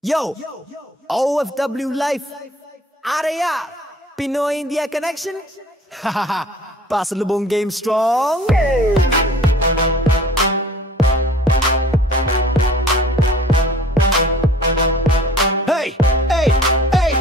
Yo, OFW Life, Area, Pinoy India Connection. Pasalubong game strong. Hey, hey, hey.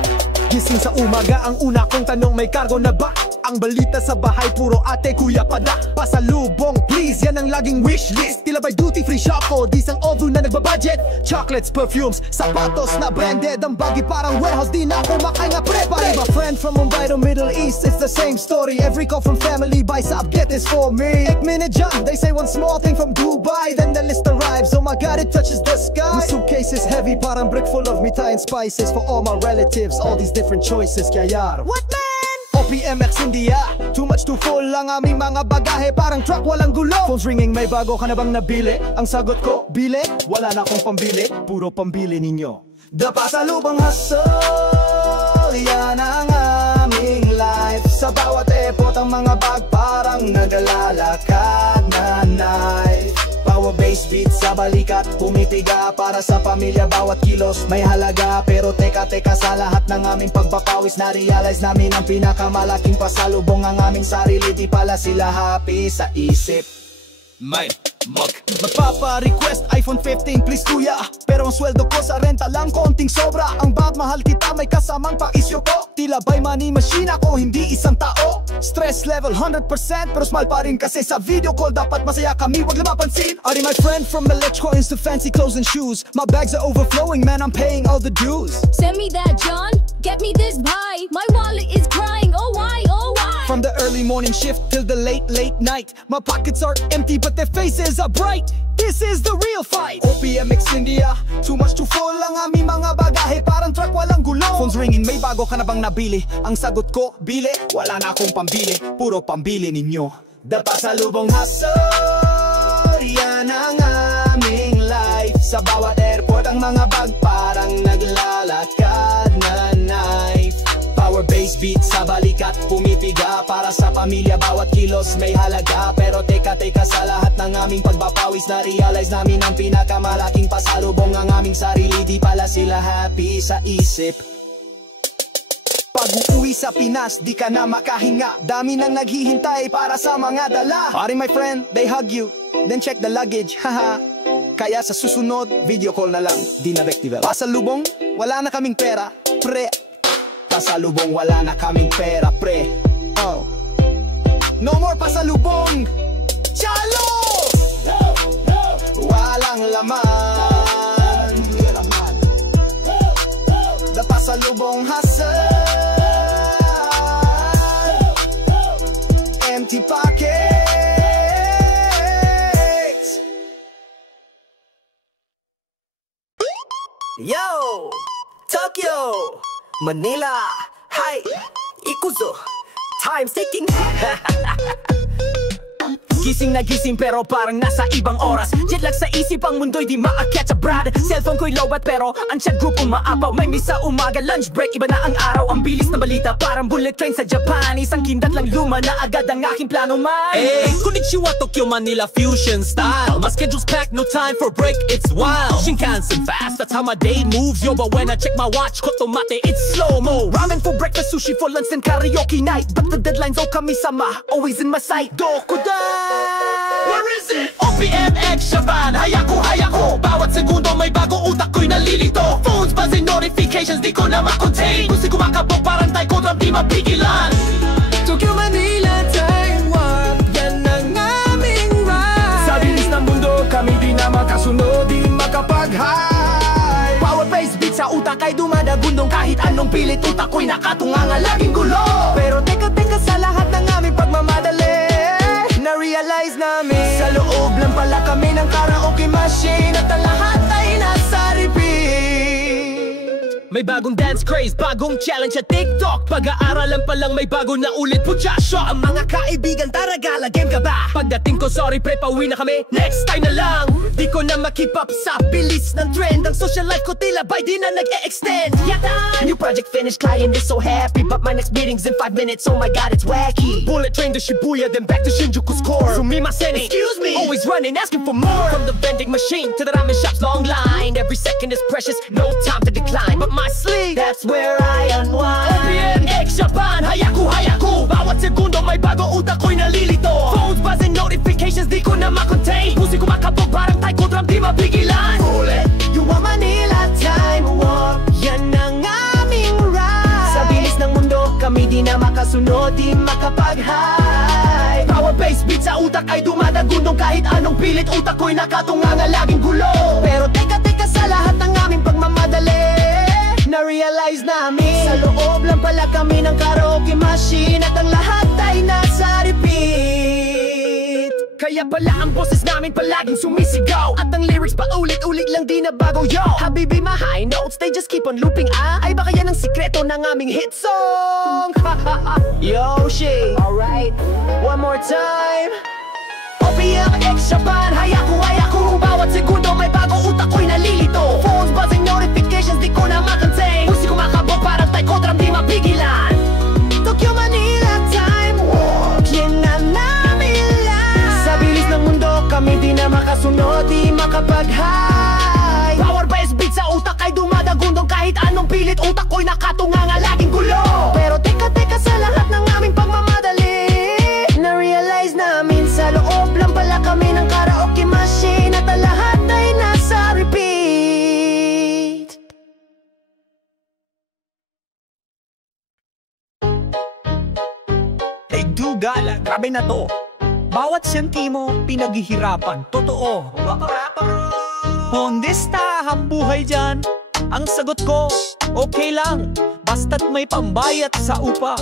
Gising sa umaga, ang una kong tanong, may cargo na ba? Ang balita sa bahay, puro ate, kuya, pada. Pasalubong, please, yan ang laging wish list. Tila ba'y duty free shop o disang oven na nagbabudget. Chocolates, perfumes, sapatos na branded. Ang bagay parang warehouse, di na ako makahinga pre. My friend from Mumbai to Middle East, it's the same story. Every call from family buys up, get this for me. Ek minute jump, they say one small thing from Dubai, then the list arrives, oh my god, it touches the sky. My suitcase is heavy, parang brick full of mita and spices. For all my relatives, all these different choices. Kaya yar, what man? OPMX India, too much too full ang aming mga bagahe, parang truck walang gulo. Phones ringing, may bago ka na bang nabili? Ang sagot ko, bili? Wala na akong pambili, puro pambili ninyo. The pasalubong hustle, yan ang aming life. Sa bawat epot ang mga bag parang naglalakad na knife. Power-based beat sa balikat, pumitiga para sa pamilya. Bawat kilos may halaga, pero teka sa lahat ng aming pagpapawis, na-realize namin ang pinakamalaking pasalubong ang aming sarili. Di pala sila happy sa isip. Magpapa-request iPhone 15 please kuya, pero ang sweldo ko sa renta lang konting sobra. Ang bag mahal kita, may kasamang paisyo ko. Tila ba'y money machine ako, hindi isang tao. Stress level 100%, pero smile pa rin kasi sa video call dapat masaya kami, wag lang mapansin. Ari my friend, from electric coins to fancy clothes and shoes, my bags are overflowing, man, I'm paying all the dues. Send me that, John, get me this pie. My wallet is crying, oh why, oh why? From the early morning shift till the late night, my pockets are empty but their faces are bright. This is the real fight. OPMX India, too much too full ang aming mga bagahe, parang truck walang gulong. Phones ringing, may bago ka na bang nabili? Ang sagot ko, bili? Wala na akong pambili, puro pambili ninyo. The pasalubong hustle, yan ang aming life. Sa bawat airport ang mga bag parang naglalakad na knife. Power-based beat sa balikat, pumipiga para sa pamilya. Bawat kilos may halaga, pero teka sa lahat ng aming pagpapawis, na-realize namin ang pinakamalaking pasalubong ang aming sarili. Di pala sila happy sa isip. Pag-uwi sa Pinas, di ka na makahinga. Dami nang naghihintay para sa mga dala. Pare my friend, they hug you, then check the luggage, haha. Kaya sa susunod, video call na lang, di na vectivel. Pasalubong, wala na kaming pera, pre. Pasalubong, wala na kaming pera, pre. Oh, no more pasalubong. Chalo! Walang laman. The pasalubong hustle, empty pockets. Yo, Tokyo, Manila, hi, ikuzo, time's ticking. Gising na gising pero parang nasa ibang oras. Jetlag sa isip, ang mundo'y di ma-catch a brad. Cellphone ko'y lowbat pero ang chat group umaapaw. May miss sa umaga, lunch break, iba na ang araw. Ang bilis na balita, parang bullet train sa Japan. Isang kindat lang luma na agad ang aking plano man. Hey, konnichiwa Tokyo Manila fusion style. My schedule's packed, no time for break, it's wild. Shinkansen fast, that's how my day moves, yo. But when I check my watch, kotomate, it's slow-mo. Ramen for breakfast, sushi for lunch, and karaoke night. But the deadlines, oh kami-sama, always in my sight. Dokudan! Where is it? OPMX Japan, hayako. Bawat segundo may bago, utak ko'y nalilito. Phones buzzing, notifications, di ko na makontain. Pusi kumakabok, parang tayo kodram, di mapigilan. Tokyo, Manila, time warp, yan ang aming ride. Sa bilis ng mundo, kami di na makasunod, di makapag-high. Power-based beat sa utak ay dumadagundong. Kahit anong pilit, utak ko'y nakatunganga, laging gulo. Pero teka sa lahat ng aming pagmamadali, na-realize namin sa loob lang pala kami ng karaoke machine, at ang lahat ay nasa repeat. May bagong dance craze, bagong challenge sa TikTok. Pag-aaralan pa lang may bago na ulit puchasyo. Ang mga kaibigan, tara gala, game ka ba? Pagdating ko, sorry pre, pauwi na kami. Next time na lang. Di ko na makip up sa bilis ng trend. Ang social life ko tila by di na nag-e-extend. Yata! New project finished, client is so happy. But my next meeting's in 5 minutes, oh my god, it's wacky. Bullet train to Shibuya, then back to Shinjuku's core. Sumimasen, excuse me, always running, asking for more. From the vending machine to the ramen shop's long line. Every second is precious, no time to decline. But my sleep, that's where I unwind. OPM, X, Japan, hayaku, hayaku. Bawat segundo may bago, utak ko'y nalilito. Phones buzzing, notifications, di ko na makontain. Pusi ko makabog, parang taiko drum, di mapigilan. Ulit, you want Manila time walk. Yan ang aming ride. Sa bilis ng mundo, kami di na makasunod, di makapag-high. Power bass beat sa utak ay dumadagundong. Kahit anong pilit, utak ko'y nakatunganga, laging gulo. Pero teka sa lahat ng aming pagmamadali, na-realize namin sa loob lang pala kami ng karaoke machine. At ang lahat ay nasa repeat. Kaya pala ang boses namin palaging sumisigaw. At ang lyrics pa ulit-ulit lang di na bago. Yo, Habibi, my high notes, they just keep on looping. Ay baka yan ang sikreto ng aming hit song. Yo, she, alright, one more time. OPM, X, Japan, hayaku, hayaku. Bawat segundo may bago, utak ko'y nalilito. Phones buzzing, notifications, di ko na makontain. Pusi ko makabog, parang taiko drum, di mapigilan. Tokyo, Manila, time walk, yan na namin lang. Sa bilis ng mundo, kami di na makasunod, di makapag-high. Power bass beat sa utak ay dumadagundong. Kahit anong pilit, utak ko'y nakatunganga, laging gulo. Pero teka sa lahat ng aming pagmamadali, na-realize namin sa loob lang pala kami ng karaoke machine. At ang lahat ay nasa repeat. Hey Dugala, grabe na to. Bawat sentimo pinaghihirapan, totoo. Hondesta ang buhay dyan. Ang sagot ko, okay lang, basta't may pambayat sa upa.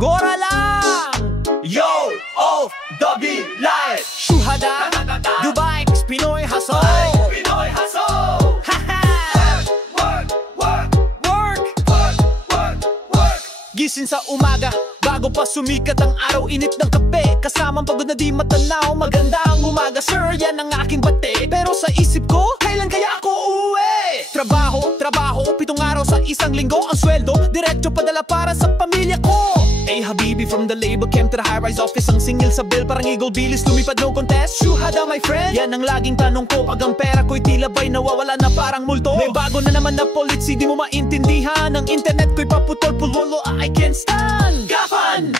Gora lang! Yo, of the life. Shuhada, Dubai, Pinoy hustle. Pinoy hustle. Work. Gising sa umaga, bago pa sumikat ang araw, init ng kape. Kasamang pagod na di matanaw, maganda ang umaga. Sir, yan ang aking bate. Pero sa isip ko, kailan kaya ako uuwi? Trabaho, 7 araw sa isang linggo. Ang sweldo, diretso padala para sa pamilya ko. Hey Habibi, from the labor camp to the high-rise office. Ang singil sa bill, parang Eagle Bilis, lumipad no contest. Shuhada my friend, yan ang laging tanong ko. Pag ang pera ko'y tila ba'y nawawala na parang multo. May bago na naman na politsi, di mo maintindihan. Ang internet ko'y paputol-pulolo, I can't stand. Gapan!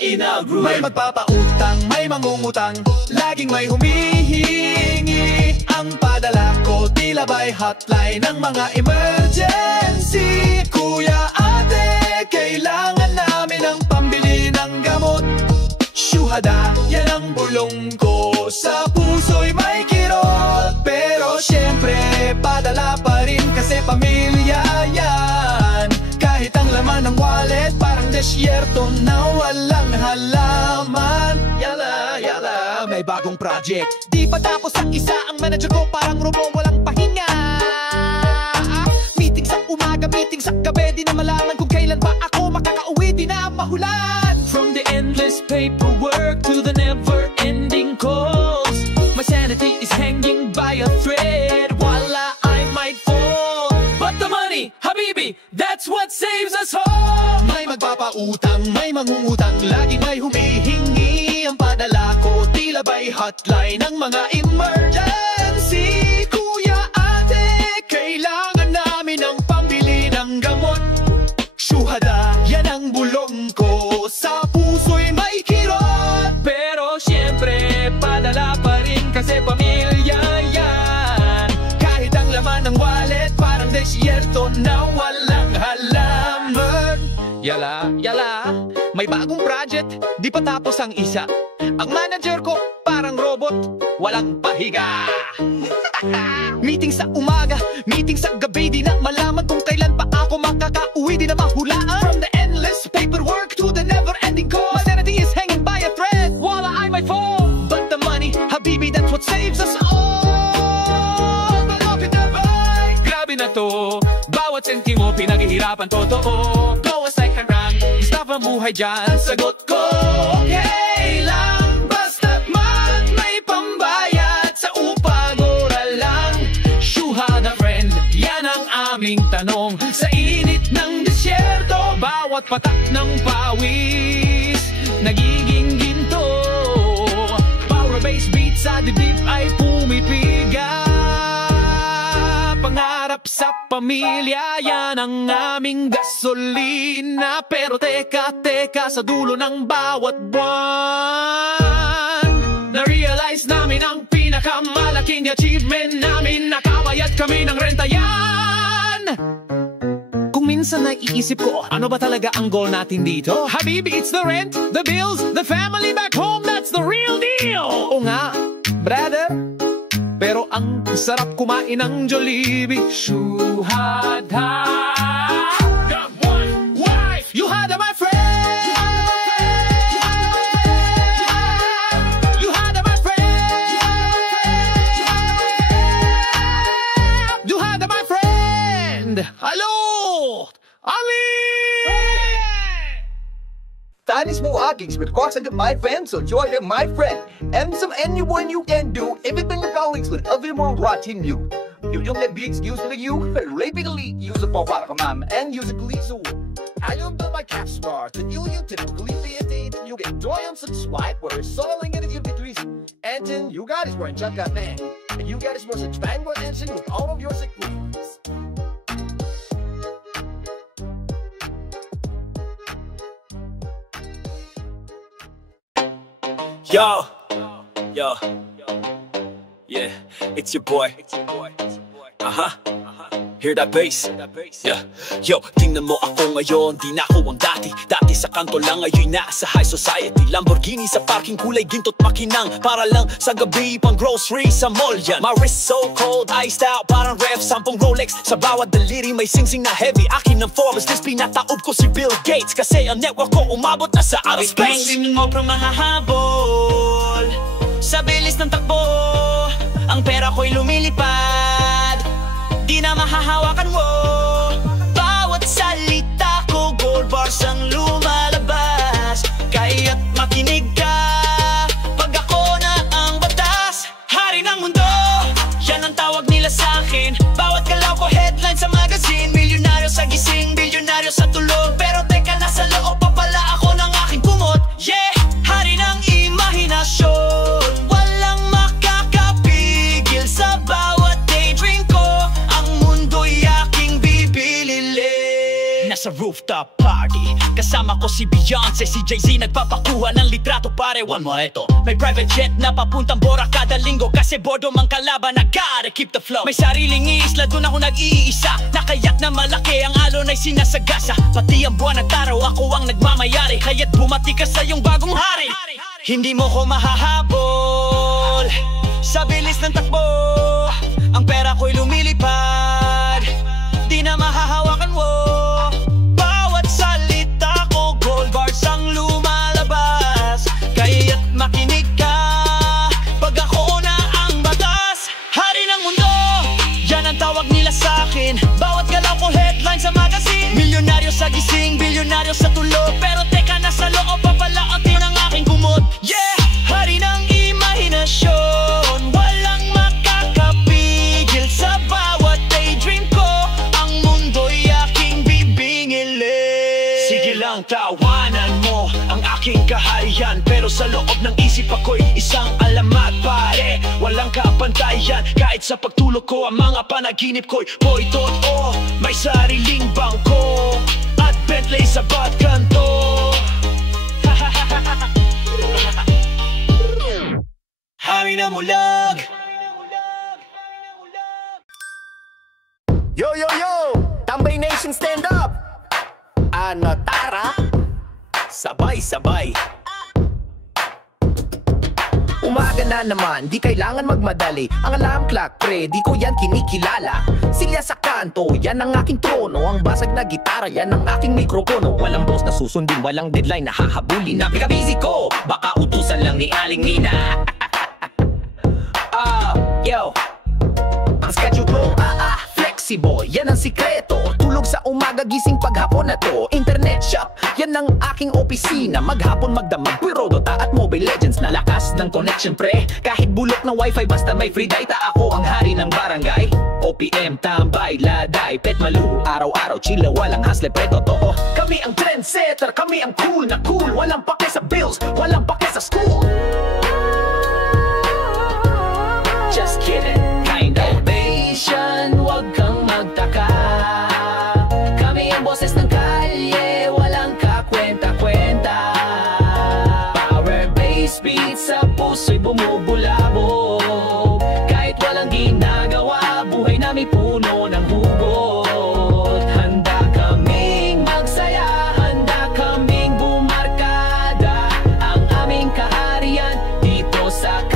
Inaugurate. May magpapautang, may mangungutang, laging may humihingi. Ang padala ko tila ba'y hotline ng mga emergency. Kuya, ate, kailangan namin ang pambili ng gamot. Shuhada, yan ang bulong ko. Sa puso'y may kirot. Pero syempre, padala pa rin kasi pamilya yan. Kahit ang laman ng wallet parang desyerto na walang halaman. Yala, may bagong project. Di pa tapos ang isa, ang manager ko parang robot, walang pahinga. Meeting sa umaga, meeting sa gabi, di na malaman kung kailan ba ako makakauwi, di na mahulan. From the endless paperwork to the never-ending calls, my sanity is hanging by a thread. Voila, I might fall, but the money, Habibi, that's what saves us all. May magpapautang, may mangungutang, laging may humihingi. Ang padala ko tila ba'y hotline ng mga emergency. Kuya, ate, kailangan namin ang pambili ng gamot. Shuhada, yan ang bulong ko. Sa puso'y may kirot. Pero syempre, padala pa rin kasi pamilya yan. Kahit ang laman ng wallet parang desyerto na walang halaman. Yala, may bagong project, di pa tapos ang isa. Ang manager ko parang robot, walang pahiga. Meeting sa umaga, meeting sa gabi, di na malaman kung kailan pa ako makakauwi, di na mahulaan. From the endless paperwork to the never-ending call, my sanity is hanging by a thread. Voila, I might fall, but the money, Habibi, that's what saves us all. Grabe na to. Bawat sentimo pinaghihirapan totoo. Go aside harang, staff ang buhay dyan. Sagot ko, okay lang, basta't may pambayad sa upa, moral lang. Shuhada friend, yan ang aming tanong. Sa init ng disyerto, bawat patak ng pawis nagiging ginto. Power-based beat sa dibdib ay pumipiga. Pangarap sa pamilya, yan ang aming gasolina. Pero teka, sa dulo ng bawat buwan, na-realize namin ang pinakamalaking achievement namin. Nakabayad kami ng renta yan. Kung minsan naiisip ko, ano ba talaga ang goal natin dito? Habibi, it's the rent, the bills, the family back home. That's the real deal. Oo nga, brother. Pero ang sarap kumain ng Jollibee. Shuhada. Got one wife. You had my friend. You had my friend. You had my friend. Hello, Ali. That is more gigs with Crossing my friends, so join them, my friend. And anyone you can do, everything the colleagues with everyone watching you. You don't let beats usually you, rapidly use it for mom and musically so. I don't know my cap smart, and you typically pay you enjoy and subscribe, where it's solving it in your victories. And then you guys were in Jugga Man, and you guys must expand what engine with all of your secrets. Yo, yeah, it's your boy. Hear that bass? Yeah. Yo, tingnan mo ako ngayon, di na ako ang dati. Dati sa kanto lang, ngayon nasa high society. Lamborghini sa parking, kulay ginto't makinang. Para lang sa gabi, pang grocery sa mall yan. My wrist so cold, iced out, parang ref. 10 Rolex, sa bawat daliri may sing-sing na heavy. Akin ng Forbes, this pinataob ko si Bill Gates. Kasi ang network ko umabot na sa outer space. Tingin mo pro mga habol, sa bilis ng takbo, ang pera ko'y lumilipad. Di na mahahawakan mo. Bawat salita ko, gold bars ang lumalabas. Kaya't makinig ka, pag ako na ang batas. Hari ng mundo, yan ang tawag nila sa'kin. Bawat galaw ko headline sa magazine. Milyonaryo sa gising, bilyonaryo sa tulog. Pero teka, nasa loob pa pala ako ng aking kumot. Yeah, hari ng imahinasyon. Walang makakapigil sa bawat daydream ko. Nasa rooftop party, kasama ko si Beyonce, si Jay-Z nagpapakuha ng litrato pare. One mo ito, may private jet na papuntang Bora kada linggo. Kasi boredom ang kalaban, I gotta keep the flow. May sariling isla, dun ako nag-iisa. Nakayak na malaki, ang alon ay sinasagasa. Pati ang buwan at araw, ako ang nagmamayari. Kaya't bumati ka sa iyong bagong hari. Hindi mo ko mahahabol sa bilis ng takbo, ang pera ko'y lumilipad. Di na mahahawakan mo. Bawat salita ko, gold bars ang lumalabas. Kaya't makinig ka, pag ako na ang batas. Hari ng mundo, yan ang tawag nila sa'kin. Bawat galaw ko headline sa magazine. Milyonaryo sa gising, bilyonaryo sa tulog. Pero teka, nasa loob pa pala ang ng aking kumot. Yeah, hari ng imahinasyon. Walang makakapigil sa bawat daydream ko. Ang mundo'y aking bibingilin. Sige lang, tawanan mo ang aking kaharian. Pero sa loob ng isip ako'y isang alamat pare. Walang kapantayan, kahit sa pagtulog ko. Ang mga panaginip ko'y boy totoo. May sariling bangko at Bentley sa bawat kanto. Hari na mulag. Yo, yo, yo! Tambay Nation, stand up! Ano, tara? Sabay-sabay. Umaga na naman, di kailangan magmadali. Ang alarm clock, pre, di ko yan kinikilala. Silya sa kanto, yan ang aking trono. Ang basag na gitara, yan ang aking mikropono. Walang boss na susundin, walang deadline na hahabulin. Napika-busy ko, baka utusan lang ni Aling Nina. Yo, ang schedule ko, flex flexible, yan ang sikreto. Tulog sa umaga, gising paghapon na to. Internet shop, yan ang aking opisina. Maghapon magdamag, Puro Dota at Mobile Legends. Na lakas ng connection pre, kahit bulok ng wifi basta may free data. Ako ang hari ng barangay. OPM, tambay, laday, pet malu. Araw-araw chilla, walang hustle pre, totoo. Kami ang trendsetter, kami ang cool na cool. Walang pake sa bills, walang pake sa school. Just kidding, kind of Asian, wag kang magtaka. Kami ang boses ng kalye, walang kakwenta-kwenta. Power bass beat sa puso'y bumubulabog. Kahit walang ginagawa, buhay namin puno ng hugot. Handa kaming magsaya, handa kaming bumarkada. Ang aming kaharian dito sa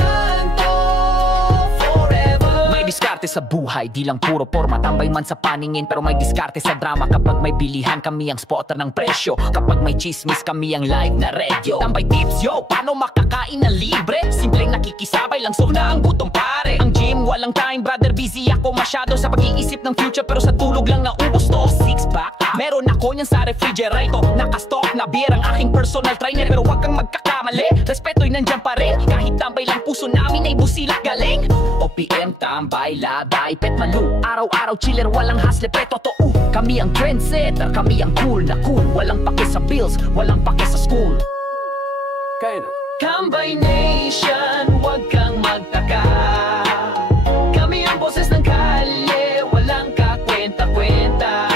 diskarte sa buhay, di lang puro forma. Tambay man sa paningin, pero may diskarte sa drama. Kapag may bilihan, kami ang spotter ng presyo. Kapag may chismis, kami ang live na radio. Tambay tips, yo, paano makakain na libre? Simpleng nakikisabay lang, so na ang butong pare. Ang gym, walang time, brother, busy ako masyado sa pag-iisip ng future, pero sa tulog lang naubos to. Six pack, meron ako niyan sa refrigerator. Nakastock na beer ang aking personal trainer. Pero wag kang magkakamali, respeto'y nandyan pa rin. Kahit tambay lang puso namin ay busilak galing. OPM, tambay, laday, pet malu. Araw-araw chiller, walang hustle pre, totoo. Kami ang trendsetter, kami ang cool na cool. Walang pake sa bills, walang pake sa school. Tambay Nation, wag kang magtaka. Kami ang boses ng kalye, walang kakwenta-kwenta.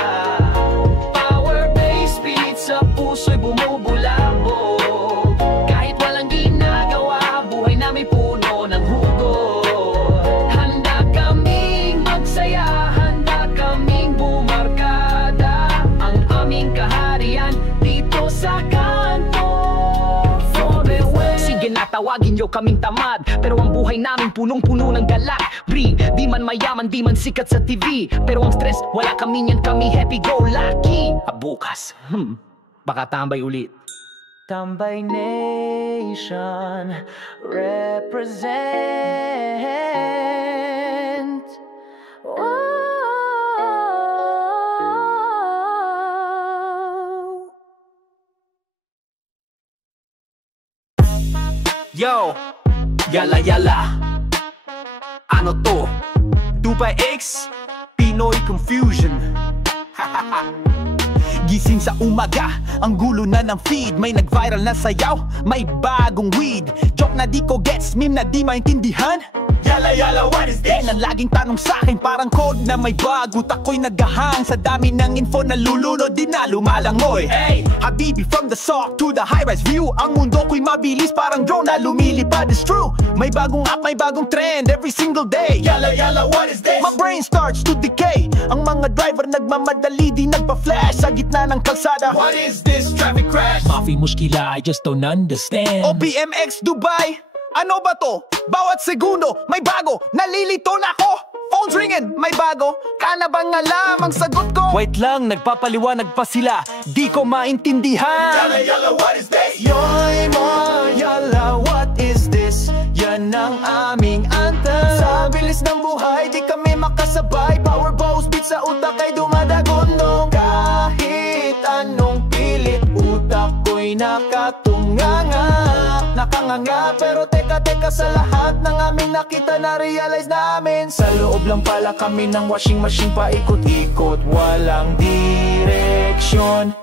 Power bass beat sa puso'y bumubulabog. Kahit walang ginagawa, buhay namin puno ng hugot. Handa kaming magsaya, handa kaming bumarkada. Ang aming kaharian dito sa kanto. Sige na tawagin nyo kaming tamad, pero ang buhay namin punong-puno ng galak. Bri, di man mayaman, di man sikat sa TV, pero ang stress, wala kami niyan, kami happy-go-lucky. Bukas, baka tambay ulit. Tambay Nation, represent. Yo, yala yala. Ano to? Dubai X, Pinoy Confusion. Gising sa umaga, ang gulo na ng feed. May nag-viral na sayaw, may bagong weed. Joke na di ko gets, meme na di maintindihan. Yala yala, what is this? Yan ang laging tanong sa'kin, parang code na may bago. Ako'y naghahang sa dami ng info na lulunod, di na lumalangoy. Hey, Habibi, from the soft to the high-rise view. Ang mundo ko'y mabilis, parang drone na lumilipad, it's true. May bagong app, may bagong trend every single day. Yala yala, what is this? My brain starts to decay. Ang mga driver nagmamadali, di nagpa-flash sa gitna ng kalsada. What is this traffic crash? Mafi mushkila, I just don't understand. OPMX Dubai, ano ba to? Bawat segundo, may bago, nalilito na ako. Phone's ringing, may bago, ka na bang alam ang sagot ko? Wait lang, nagpapaliwanag pa sila, di ko maintindihan. Yala yala, what is this? Yoy mo, yala, what is this? Yan ang aming anthem. Sa bilis ng buhay, di kami makasabay. Power bows, beat sa utak ay dumadagundong. Kahit anong pilit, utak ko'y nakatunganga. Nakanganga, pero teka sa lahat ng aming nakita na realize namin. Sa loob lang pala kami ng washing machine, paikot-ikot, walang direksyon.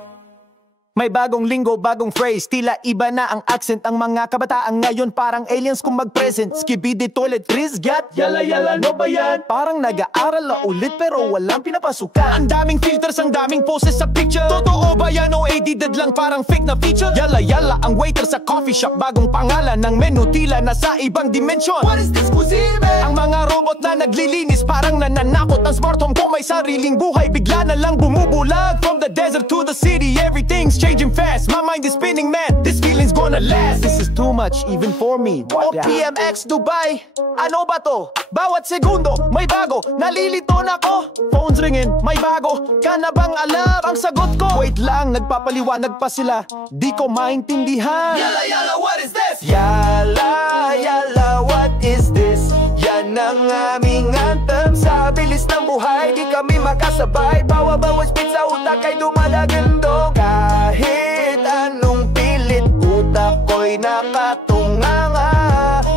May bagong linggo, bagong phrase, tila iba na ang accent. Ang mga kabataan ngayon parang aliens kung mag-present. Skibidi toilet, rizgat, yala yala, no ba yan? Parang nag-aaral na ulit pero walang pinapasukan. Ang daming filters, ang daming poses sa picture. Totoo ba yan o edited lang parang fake na feature? Yala yala, ang waiter sa coffee shop, bagong pangalan ng menu, tila nasa ibang dimension. What is this cuisine, man? Ang mga robot na naglilinis, parang nananakot. Ang smart home ko may sariling buhay, bigla na lang bumubulag. From the desert to the city, everything's changing fast. My mind is spinning, man. This feeling's gonna last. This is too much even for me. OPMX Dubai, ano ba to? Bawat segundo, may bago, nalilito na ko. Phone's ringing, may bago, ka na bang alam ang sagot ko? Wait lang, nagpapaliwanag pa sila, di ko maintindihan. Yala yala, what is this? Yala yala, what is this? Yan ang aming anthem. Sa bilis bilis ng buhay, di kami makasabay. Bawa-bawas speed sa utak ay dumadagandong. Kahit anong pilit, utak ko'y nakatunganga.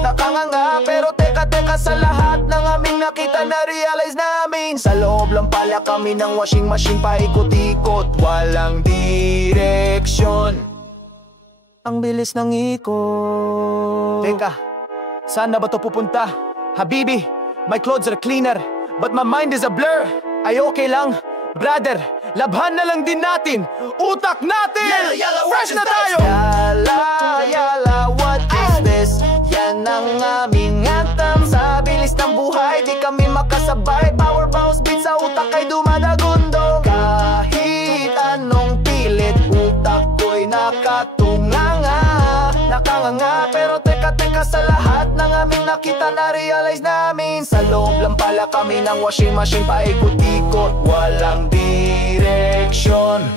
Nakanganga, pero teka sa lahat ng aming nakita na-realize namin sa loob lang pala kami ng washing machine, paikot-ikot, walang direksyon. Ang bilis ng ikot. Teka, saan na ba to pupunta? Habibi, my clothes are cleaner, but my mind is a blur. Ay okay lang, brother, labhan na lang din natin utak natin. Fresh na tayo. Yala, what is this? Yan ang aming anthem. Sa bilis ng buhay, di kami makasabay. Power bounce beat sa utak ay dumadagundong. Kahit anong pilit, utak ko'y nakatunganga. Nakanganga, pero teka sa lahat ng aming nakita na-realize namin sa loob lang pala kami ng washing machine, paikot-ikot, walang direksyon.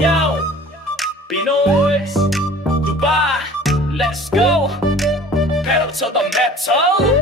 Yo, Pinoys, Dubai, let's go. Pedal to the metal.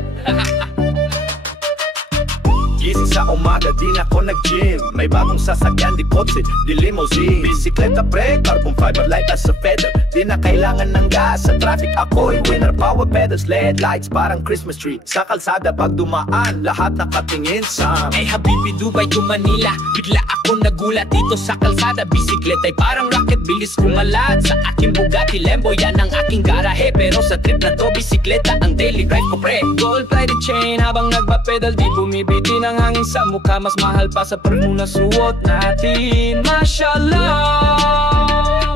Gising sa umaga, di na ako nag-gym. May bagong sasakyan, di kotse, di limousine. Bisikleta pre, carbon fiber light as a feather. Di na kailangan ng gas, sa traffic ako'y winner. Power pedals, LED lights, parang Christmas tree. Sa kalsada pag dumaan, lahat nakatingin sa Hey Habibi, Dubai to Manila. Bigla ako nagulat dito sa kalsada. Bisikleta ay parang rocket, bilis kumalat. Sa aking Bugatti Lambo, yan ang aking garahe. Pero sa trip na to, bisikleta ang daily drive ko pre. Gold-plated chain habang nagpa-pedal, di bumibitin ang hangin sa mukha. Mas mahal pa sa perfume na suot natin. Mashallah.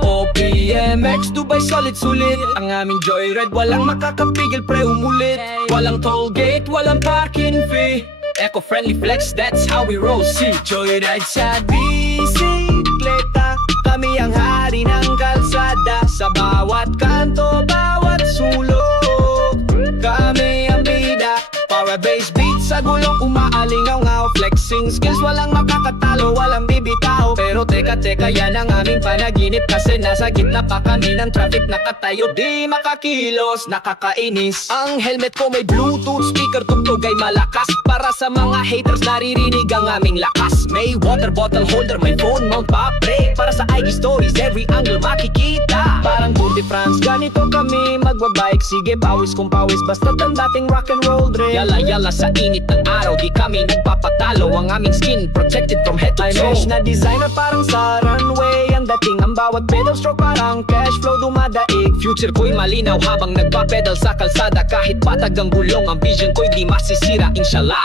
OPMX, Dubai solid sulit. Ang aming joyride, walang makakapigil pre, umulit. Walang toll gate, walang parking fee. Eco-friendly flex, that's how we roll. See, joyride sa bisikleta. Kami ang hari ng kalsada. Sa bawat kanto, bawat sulok, kami ang bida. Para-base beat sa gulong, umaalingaw-ngaw. Flexing skills, walang makakatalo, walang bibitaw. Pero teka, yan ang aming panaginip. Kasi nasa gitna pa kami ng traffic. Nakatayo, di makakilos, nakakainis. Ang helmet ko may Bluetooth speaker, tugtog ay malakas. Para sa mga haters, naririnig ang aming lakas. May water bottle holder, may phone mount pa pre. Para sa IG stories, every angle makikita. Parang Tour de France, ganito kami magbabike. Sige, pawis kung pawis, basta dating rock and roll dream. Yala sa init ng araw, di kami nagpapatalo. Ang aming skin protected from head to toe. May mesh na designer parang sa runway. Ang dating ang bawat pedal stroke parang cash flow dumadaig. Future ko'y malinaw habang nagpa-pedal sa kalsada. Kahit patag ang gulong, ang vision ko'y di masisira, inshallah.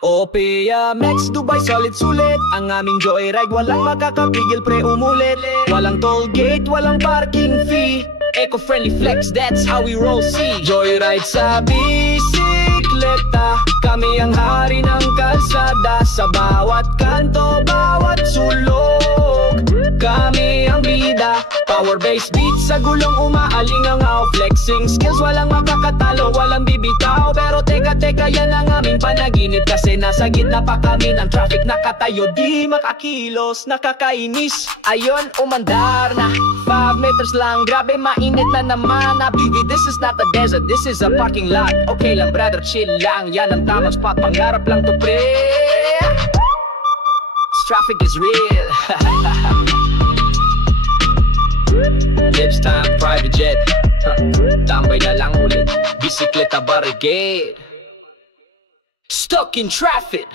OPMX, Dubai solid sulit. Ang aming joyride, walang makakapigil pre, umulit. Walang toll gate, walang parking fee. Eco-friendly flex, that's how we roll. See, joyride sa bisikleta. Kami ang hari ng kalsada. Sa bawat kanto, bawat sulok, kami ang bida. Power-based beat sa gulong, umaalingaw. Flexing skills, walang makakatalo, walang bibitaw. Pero teka, yan ang aming panaginip. Kasi nasa gitna pa kami ng traffic. Nakatayo, di makakilos, nakakainis. Ayon, umandar na 5 meters lang, grabe mainit na naman. Habibi, this is not a desert, this is a parking lot. Okay lang brother, chill lang, yan ang tamang spot. Pangarap lang to pre. This traffic is real. Lips time, private jet. Tambay na lang ulit, bisikleta barricade. Stuck in traffic.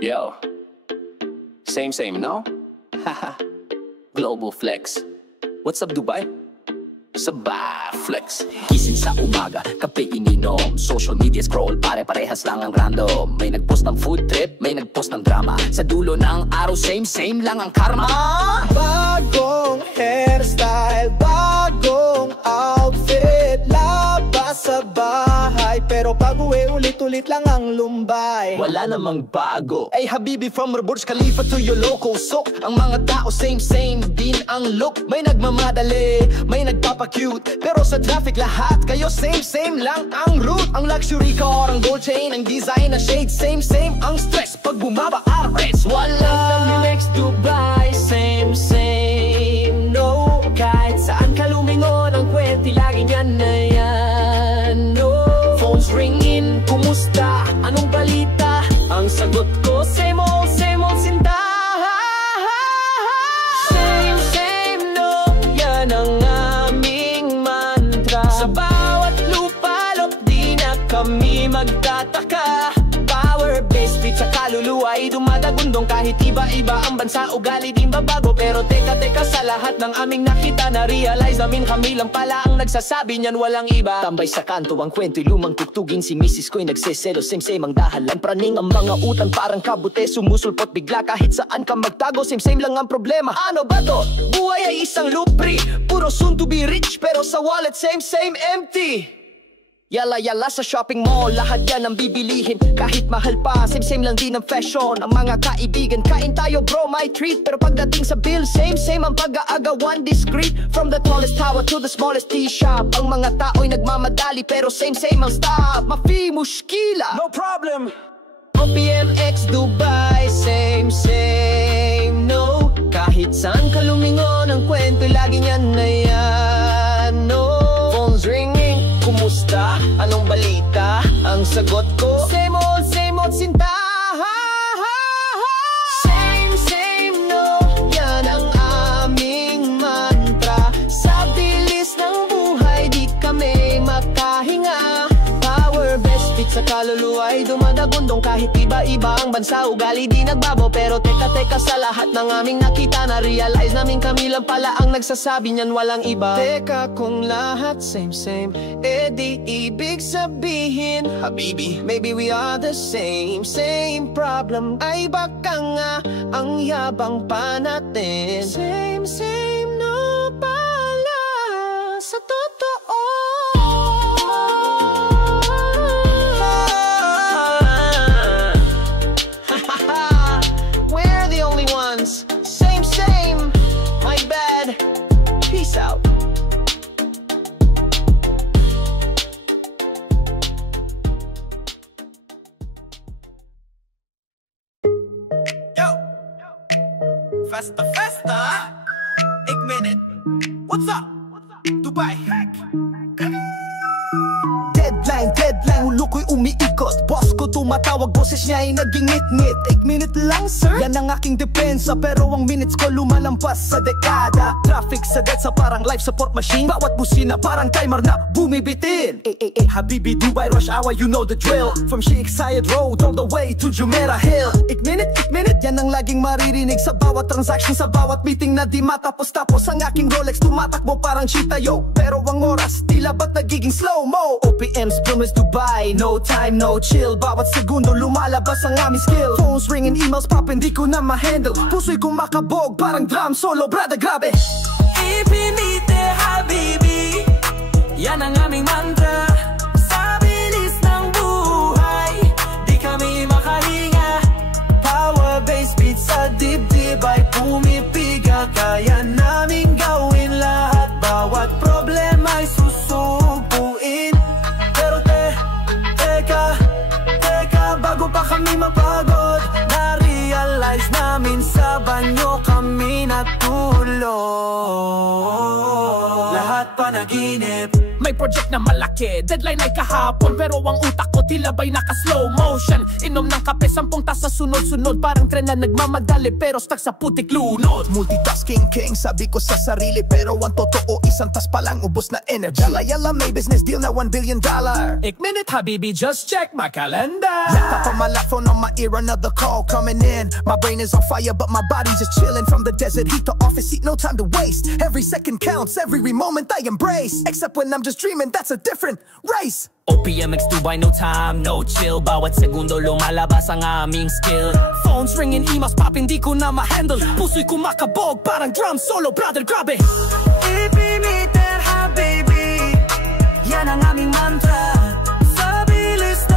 Yo, same, no? Haha, Global Flex. What's up, Dubai? Sabah Flex. Gising sa umaga, kape ininom. Social media scroll, pare-parehas lang ang random. May nagpost ng food trip, may nagpost ng drama. Sa dulo ng araw, same lang ang karma. Bagong hairstyle, bagong outfit. Labas sa bahay, pero bago ulit-ulit lang ang lumbay. Wala namang bago. Ay habibi, from Burj Khalifa to your local soak. Ang mga tao same din ang look. May nagmamadali, may nagpapacute, pero sa traffic lahat kayo same lang ang route. Ang luxury car, ang gold chain, ang design na shade same ang stress pag bumaba arrest. Walang next Dubai, same no. Kahit saan ka lumingon, ang kwenti laging yan na yan, no. Phones ringing, kumusta? Anong balita? Ang sagot ko, same old sinta. Same no, yan ang aming mantra. Sa bawat lupalop, di na kami magtataka. Power-based beat sa kaluluwa ay dumadagundong. Kahit iba-iba ang bansa, ugali din babago. Pero teka, sa lahat ng aming nakita, na-realize namin kami lang pala ang nagsasabi niyan, walang iba. Tambay sa kanto ang kwento'y lumang tugtugin. Si misis ko'y nagseselo, same ang dahalan. Praning ang mga utan, parang kabute, sumusulpot bigla. Kahit saan ka magtago, same lang ang problema. Ano ba to? Buhay ay isang lupri, puro soon to be rich, pero sa wallet same empty. Yala sa shopping mall, lahat yan ang bibilihin. Kahit mahal pa, same lang din ang fashion. Ang mga kaibigan, kain tayo bro, my treat. Pero pagdating sa bill, same ang pag-aagawan discreet. From the tallest tower to the smallest tea shop, ang mga tao'y nagmamadali, pero same ang stop. Mafi, mushkila, no problem. OPMX Dubai, same no. Kahit saan ka lumingon, ang kwento'y laging yan na yan, no. Phones ringing, kumusta? Anong balita? Ang sagot ko, same old sinta. Same no, yan ang aming mantra. Sa bilis ng buhay, di kami makahinga. Power best beat sa kaluluwa ay dumadagundong. Kahit iba-iba ang bansa, ugali di nagbago. Pero teka, sa lahat ng aming nakita, na-realize namin kami lang pala ang nagsasabi niyan, walang iba. Teka, kung lahat same, di ibig sabihin, habibi, maybe we are the same problem. Ay baka nga ang yabang pa natin. Same no pala sa totoo. We're the only ones. Same, my bad. Peace out. Festa, ik meen it. What's up? Dubai. Deadline, ulo ko'y umiikot. Boss ko tumatawag, boses niya ay naging ngit-ngit. 8 minute lang sir, yan ang aking depensa. Pero ang minutes ko lumalampas sa dekada. Traffic sa deadsa parang life support machine. Bawat busina parang timer na bumibitin. Habibi, Dubai rush hour, you know the drill. From Sheikh Zayed Road all the way to Jumeirah Hill. 8 minute, yan ang laging maririnig. Sa bawat transaction, sa bawat meeting na di matapos-tapos. Ang aking Rolex tumatakbo parang cheetah yo. Pero ang oras, tila ba't nagiging slow-mo? OPM's promise Dubai, no time, no chill. Bawat segundo lumalabas ang aming skill. Phones ringing, emails popping, di ko na ma-handle. Puso'y kumakabog, parang drum solo, brada grabe. Ipinite habibi, yan ang aming mantra. Sa bilis ng buhay, di kami makahinga. Power-based beat sa dibdib ay pumipiga. Kaya naming gawin lahat, bawat problema ay susubuin. Pero teka, bago pa kami mapagod, na-realize namin sa banyo kami natulog. Lahat panaginip. May project na malaki, deadline ay kahapon. Pero ang utak ko tila ba'y naka-slow motion. Inom ng kape, 10 tasa sunod-sunod. Parang tren na nagmamadali pero stuck sa putik lunod. Multitasking king, sabi ko sa sarili. Pero ang totoo, isang tas palang ubos na energy. Yala, may business deal na $1 billion. Ik minute habibi, just check my calendar. Laptop on my lap, phone on my ear, another call coming in. My brain is on fire but my body's just chilling. From the desert heat to office heat, no time to waste. Every second counts, every moment I embrace. Except when I'm just dreaming, that's a different race. OPMX Dubai, no time, no chill. Bawat segundo lumalabas ang aming skill. Phones ringing, emails popping, di ko na ma-handle. Puso'y kumakabog, parang drum solo, brother, grabe. Ipinite habibi, yan ang aming mantra. Sa bilis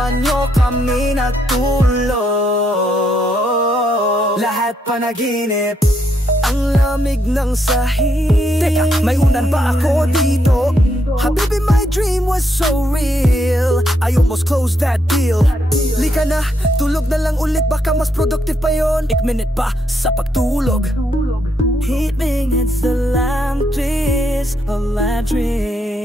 banyo kami natulog. Lahat panaginip, ang lamig ng sahig. Teka, may unan ba ako dito? Habibi, my dream was so real, I almost closed that deal. Lika na, tulog na lang ulit, baka mas productive pa yon. 1 minute pa sa pagtulog. Heat it's the lamp twist of my dream.